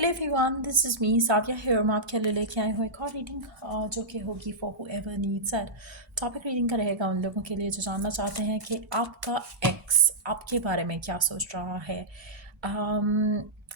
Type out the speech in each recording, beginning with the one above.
Hello everyone, this is me Sadiya here. मैं आपके लिए लेके आई हूँ एक और रीडिंग जो कि होगी for whoever needs it. Topic reading का रहेगा उन लोगों के लिए जो जानना चाहते हैं कि आपका एक्स आपके बारे में क्या सोच रहा है।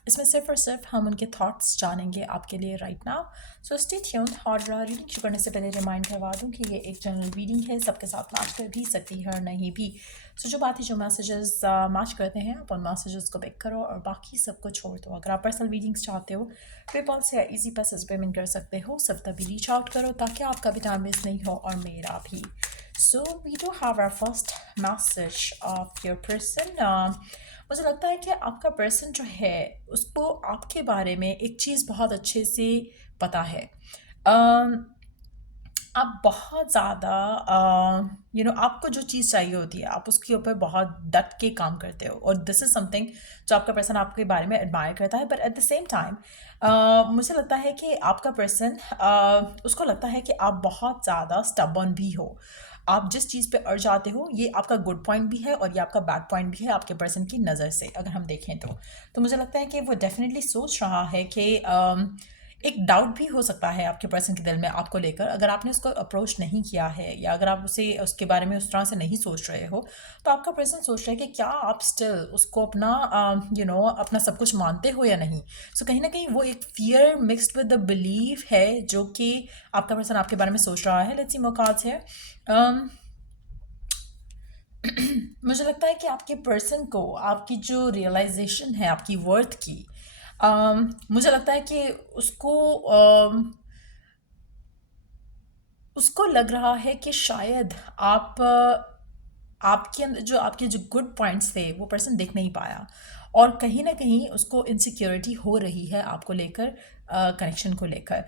इसमें सिर्फ और सिर्फ हम उनके थॉट्स जानेंगे आपके लिए right now. So stay tuned. और रीडिंग शुरू करने से पहले रिमाइंड करवा दूँ कि ये एक जनरल रीडिंग है, सबके साथ मैच कर भी सकती है और नहीं भी। सो जो बात है, जो मैसेजेस मैच करते हैं आप उन मैसेजेस को पिक करो और बाकी सबको छोड़ दो। अगर आप पर्सनल रीडिंग्स चाहते हो पेपॉल से या इजी पैसेज पेमेंट कर सकते हो, सिर्फ तभी रीच आउट करो ताकि आपका भी टाइम वेस्ट नहीं हो और मेरा भी। So we do have our first message of your person. मुझे लगता है कि आपका पर्सन जो है उसको आपके बारे में एक चीज़ बहुत अच्छे से पता है। आप बहुत ज़्यादा आपको जो चीज़ चाहिए होती है आप उसके ऊपर बहुत डट के काम करते हो, और दिस इज़ समथिंग जो आपका पर्सन आपके बारे में एडमायर करता है। But at the same time मुझे लगता है कि आपका पर्सन उसको लगता है कि आप बहुत ज़्यादा स्टबर्न भी हो। आप जिस चीज़ पे अड़ जाते हो ये आपका गुड पॉइंट भी है और ये आपका बैड पॉइंट भी है आपके पर्सन की नज़र से अगर हम देखें तो मुझे लगता है कि वो डेफिनेटली सोच रहा है कि एक डाउट भी हो सकता है आपके पर्सन के दिल में आपको लेकर। अगर आपने उसको अप्रोच नहीं किया है या अगर आप उसे उसके बारे में उस तरह से नहीं सोच रहे हो तो आपका पर्सन सोच रहा है कि क्या आप स्टिल उसको अपना अपना सब कुछ मानते हो या नहीं। सो कहीं ना कहीं वो एक fear mixed with the believe है जो कि आपका पर्सन आपके बारे में सोच रहा है। लेट्स सी मोर कार्ड्स है। मुझे लगता है कि आपके पर्सन को आपकी जो रियलाइजेशन है आपकी वर्थ की, मुझे लगता है कि उसको लग रहा है कि शायद आपके अंदर जो आपके जो गुड पॉइंट्स थे वो पर्सन देख नहीं पाया, और कहीं ना कहीं उसको इनसिक्योरिटी हो रही है आपको लेकर, कनेक्शन को लेकर।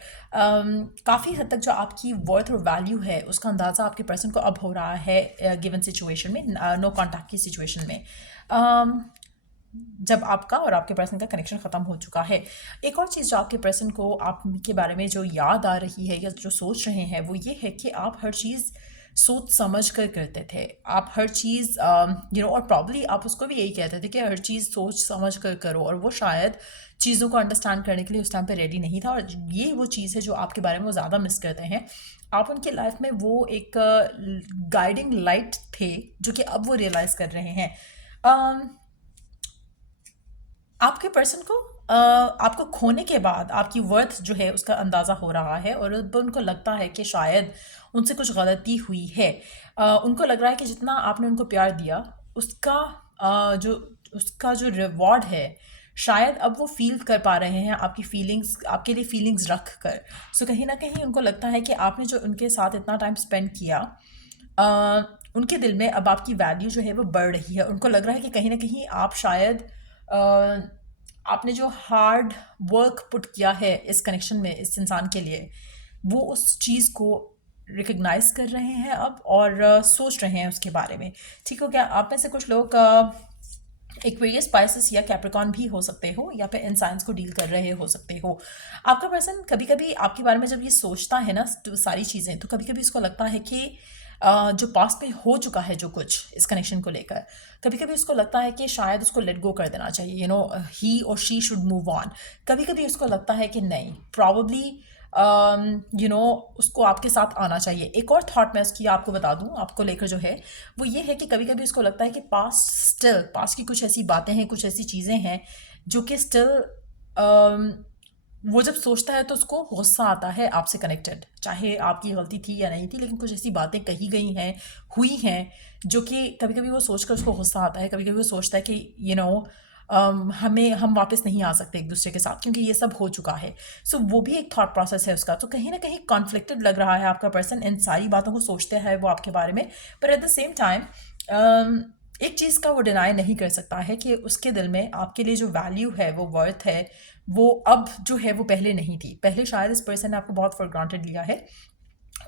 काफ़ी हद तक जो आपकी वर्थ और वैल्यू है उसका अंदाज़ा आपके पर्सन को अब हो रहा है गिवन सिचुएशन में, नो कॉन्टैक्ट की सिचुएशन में, जब आपका और आपके पर्सन का कनेक्शन ख़त्म हो चुका है। एक और चीज़ जो आपके पर्सन को आपके बारे में जो याद आ रही है या जो सोच रहे हैं वो ये है कि आप हर चीज़ सोच समझ कर करते थे। आप हर चीज़ और प्रॉब्ली आप उसको भी यही कहते थे कि हर चीज़ सोच समझ कर करो, और वो शायद चीज़ों को अंडरस्टैंड करने के लिए उस टाइम पे रेडी नहीं था, और ये वो चीज़ है जो आपके बारे में वो ज़्यादा मिस करते हैं। आप उनकी लाइफ में वो एक गाइडिंग लाइट थे जो कि अब वो रियलाइज़ कर रहे हैं। आपके पर्सन को आपको खोने के बाद आपकी वर्थ जो है उसका अंदाज़ा हो रहा है, और अब उनको लगता है कि शायद उनसे कुछ गलती हुई है। उनको लग रहा है कि जितना आपने उनको प्यार दिया उसका उसका जो रिवॉर्ड है शायद अब वो फील कर पा रहे हैं आपकी फीलिंग्स, आपके लिए फीलिंग्स रख कर। सो कहीं ना कहीं उनको लगता है कि आपने जो उनके साथ इतना टाइम स्पेंड किया, अ, उनके दिल में अब आपकी वैल्यू जो है वो बढ़ रही है। उनको लग रहा है कि कहीं ना कहीं आप शायद आपने जो हार्ड वर्क पुट किया है इस कनेक्शन में इस इंसान के लिए, वो उस चीज़ को रिकग्नाइज कर रहे हैं अब, और सोच रहे हैं उसके बारे में। ठीक हो गया। आप में से कुछ लोग एक्वेरियस स्पाइसेस या कैप्रिकॉन भी हो सकते हो, या फिर इन साइंस को डील कर रहे हो सकते हो। आपका पर्सन कभी कभी आपके बारे में जब ये सोचता है ना तो सारी चीज़ें, तो कभी कभी उसको लगता है कि जो पास्ट में हो चुका है जो कुछ इस कनेक्शन को लेकर, कभी कभी उसको लगता है कि शायद उसको लेट गो कर देना चाहिए, ही और शी शुड मूव ऑन। कभी कभी उसको लगता है कि नहीं, प्रॉबली उसको आपके साथ आना चाहिए। एक और थॉट मैं उसकी आपको बता दूं आपको लेकर जो है वो ये है कि कभी कभी उसको लगता है कि पास्ट की कुछ ऐसी बातें हैं, कुछ ऐसी चीज़ें हैं जो कि स्टिल वो जब सोचता है तो उसको गुस्सा आता है आपसे कनेक्टेड, चाहे आपकी गलती थी या नहीं थी, लेकिन कुछ ऐसी बातें कही गई हैं, हुई हैं, जो कि कभी कभी वो सोचकर उसको गुस्सा आता है। कभी कभी वो सोचता है कि हम वापस नहीं आ सकते एक दूसरे के साथ क्योंकि ये सब हो चुका है। सो वो भी एक थॉट प्रोसेस है उसका। तो कहीं ना कहीं कॉन्फ्लिक्टेड लग रहा है आपका पर्सन, इन सारी बातों को सोचते हैं वो आपके बारे में, पर एट द सेम टाइम एक चीज़ का वो डिनाई नहीं कर सकता है कि उसके दिल में आपके लिए जो वैल्यू है, वो वर्थ है, वो अब जो है वो पहले नहीं थी। पहले शायद इस पर्सन ने आपको बहुत फॉर ग्रांटेड लिया है,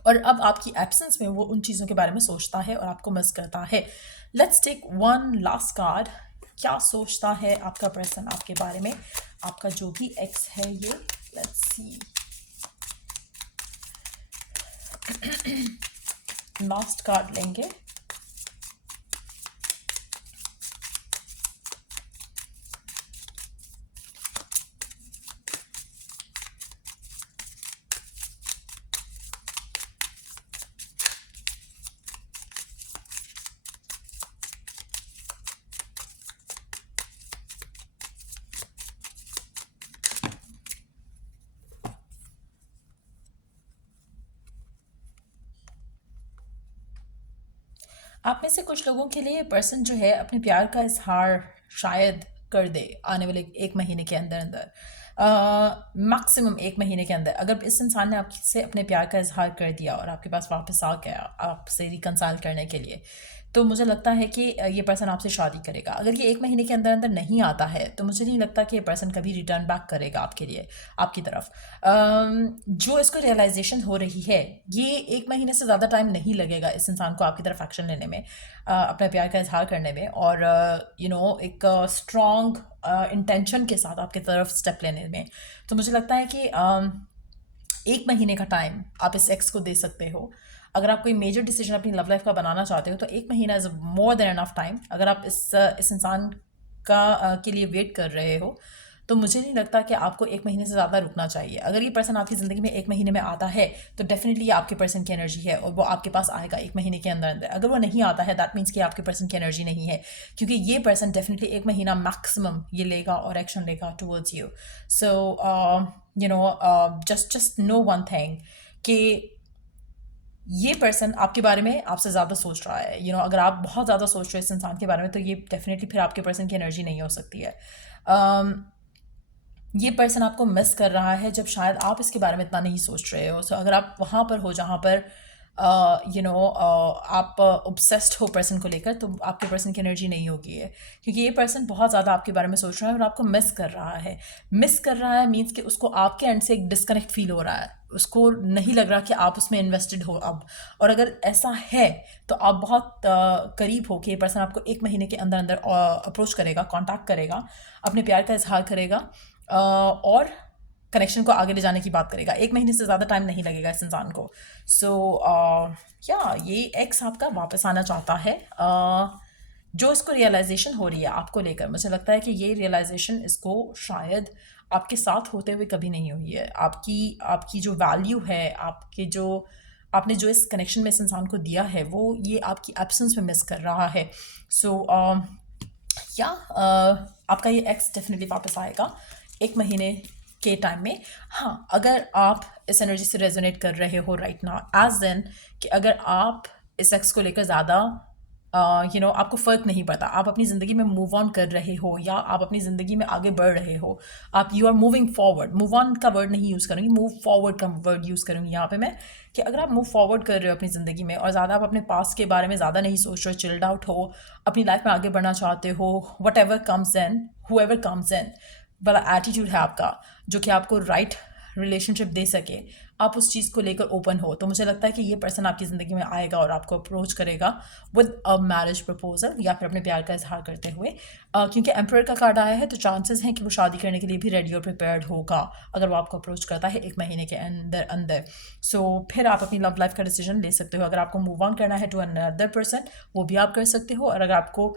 और अब आपकी एब्सेंस में वो उन चीज़ों के बारे में सोचता है और आपको मिस करता है। Let's take one last card. क्या सोचता है आपका पर्सन आपके बारे में, आपका जो भी एक्स है ये। Let's see. लास्ट कार्ड लेंगे। आप में से कुछ लोगों के लिए पर्सन जो है अपने प्यार का इजहार शायद कर दे आने वाले 1 महीने के अंदर अंदर, मैक्सिमम 1 महीने के अंदर। अगर इस इंसान ने आपसे अपने प्यार का इजहार कर दिया और आपके पास वापस आ गया आपसे रिकंसाइल करने के लिए, तो मुझे लगता है कि ये पर्सन आपसे शादी करेगा। अगर ये 1 महीने के अंदर अंदर नहीं आता है तो मुझे नहीं लगता कि ये पर्सन कभी रिटर्न बैक करेगा आपके लिए, आपकी तरफ। जो इसको रियलाइजेशन हो रही है, ये 1 महीने से ज़्यादा टाइम नहीं लगेगा इस इंसान को आपकी तरफ एक्शन लेने में, अपने प्यार का इजहार करने में, और एक स्ट्रॉन्ग इंटेंशन के साथ आपकी तरफ स्टेप लेने में। तो मुझे लगता है कि 1 महीने का टाइम आप इस एक्स को दे सकते हो। अगर आप कोई मेजर डिसीजन अपनी लव लाइफ का बनाना चाहते हो तो 1 महीना is more than enough time. अगर आप इस इंसान के लिए वेट कर रहे हो तो मुझे नहीं लगता कि आपको 1 महीने से ज़्यादा रुकना चाहिए। अगर ये पर्सन आपकी ज़िंदगी में 1 महीने में आता है तो डेफिनेटली ये आपके पर्सन की एनर्जी है और वो आपके पास आएगा 1 महीने के अंदर अंदर। अगर वो नहीं आता है दैट मीन्स कि आपके पर्सन की एनर्जी नहीं है, क्योंकि ये पर्सन डेफिनेटली 1 महीना मैक्सिमम ये लेगा और एक्शन लेगा towards you. So just know one thing कि ये पर्सन आपके बारे में आपसे ज़्यादा सोच रहा है। अगर आप बहुत ज़्यादा सोच रहे हो इस इंसान के बारे में तो ये डेफिनेटली फिर आपके पर्सन की एनर्जी नहीं हो सकती है। ये पर्सन आपको मिस कर रहा है जब शायद आप इसके बारे में इतना नहीं सोच रहे हो। सो अगर आप वहाँ पर हो जहाँ पर आप ऑब्सेस्ड हो पर्सन को लेकर, तो आपके पर्सन की एनर्जी नहीं होगी है, क्योंकि ये पर्सन बहुत ज़्यादा आपके बारे में सोच रहा है और आपको मिस कर रहा है। मिस कर रहा है मीन्स कि उसको आपके एंड से एक डिस्कनेक्ट फील हो रहा है, उसको नहीं लग रहा कि आप उसमें इन्वेस्टेड हो अब। और अगर ऐसा है तो आप बहुत करीब हो कि ये पर्सन आपको 1 महीने के अंदर अंदर अप्रोच करेगा, कांटेक्ट करेगा, अपने प्यार का इजहार करेगा और कनेक्शन को आगे ले जाने की बात करेगा। 1 महीने से ज़्यादा टाइम नहीं लगेगा इस इंसान को। सो ये एक्स आपका वापस आना चाहता है। जो इसको रियलाइजेशन हो रही है आपको लेकर, मुझे लगता है कि ये रियलाइजेशन इसको शायद आपके साथ होते हुए कभी नहीं हुई है। आपकी जो वैल्यू है, आपने जो इस कनेक्शन में इस इंसान को दिया है, वो ये आपकी एब्सेंस में मिस कर रहा है। सो आपका ये एक्स डेफिनेटली वापस आएगा 1 महीने के टाइम में। हाँ, अगर आप इस एनर्जी से रेजोनेट कर रहे हो राइट नाउ, एज देन कि अगर आप इस एक्स को लेकर ज़्यादा आपको फ़र्क नहीं पड़ता, आप अपनी ज़िंदगी में मूव ऑन कर रहे हो या आप अपनी ज़िंदगी में आगे बढ़ रहे हो, आप you are moving forward. Move on का वर्ड नहीं यूज़ करूँगी, मूव फॉरवर्ड का वर्ड यूज़ करूँगी यहाँ पे मैं, कि अगर आप मूव फॉरवर्ड कर रहे हो अपनी ज़िंदगी में और ज़्यादा आप अपने पास्ट के बारे में ज़्यादा नहीं सोच रहे हो, चिल्ड आउट हो, अपनी लाइफ में आगे बढ़ना चाहते हो, whatever comes in, whoever comes in, बड़ा एटीट्यूड है आपका जो कि आपको राइट रिलेशनशिप दे सके, आप उस चीज़ को लेकर ओपन हो, तो मुझे लगता है कि ये पर्सन आपकी ज़िंदगी में आएगा और आपको अप्रोच करेगा विद अ मैरिज प्रपोजल या फिर अपने प्यार का इजहार करते हुए। क्योंकि एम्परर का कार्ड आया है तो चांसेस हैं कि वो शादी करने के लिए भी रेडी और प्रिपेयर्ड होगा अगर वो आपको अप्रोच करता है 1 महीने के अंदर अंदर। सो फिर आप अपनी लव लाइफ का डिसीजन ले सकते हो। अगर आपको मूव ऑन करना है टू अनदर पर्सन, वो भी आप कर सकते हो, और अगर आपको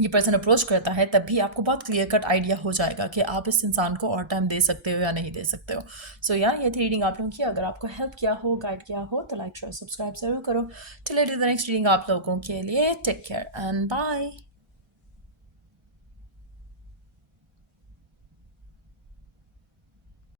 ये पर्सन अप्रोच करता है तब भी आपको बहुत क्लियर कट आइडिया हो जाएगा कि आप इस इंसान को और टाइम दे सकते हो या नहीं दे सकते हो। सो ये थी रीडिंग आप लोगों की। अगर आपको हेल्प किया हो, गाइड किया हो, तो लाइक शेयर सब्सक्राइब ज़रूर करो। टिल द नेक्स्ट रीडिंग आप लोगों के लिए टेक केयर एंड बाय।